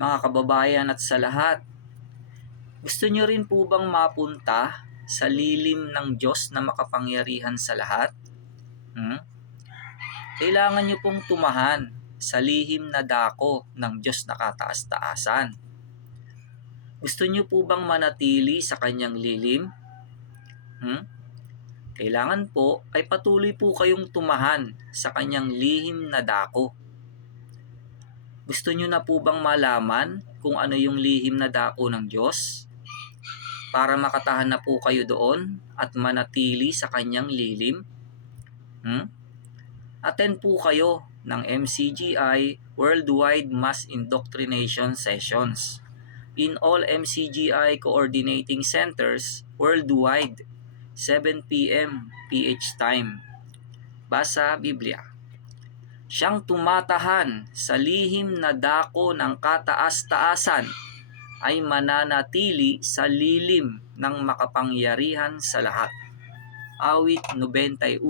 mga kababayan at sa lahat. Gusto nyo rin po bang mapunta sa lilim ng Diyos na makapangyarihan sa lahat? Hmm? Kailangan nyo pong tumahan sa lihim na dako ng Diyos na kataas-taasan. Gusto nyo po bang manatili sa kanyang lilim? Hmm? Kailangan po ay patuloy po kayong tumahan sa kanyang lihim na dako. Gusto nyo na po bang malaman kung ano yung lihim na dako ng Diyos? Para makatahan na po kayo doon at manatili sa kanyang lilim? Hmm? Attend po kayo ng MCGI Worldwide Mass Indoctrination Sessions in all MCGI coordinating centers worldwide 7 p.m. PH time. Basa Biblia. Siyang tumatahan sa lihim na dako ng kataas-taasan ay mananatili sa lilim ng makapangyarihan sa lahat. Awit 91.1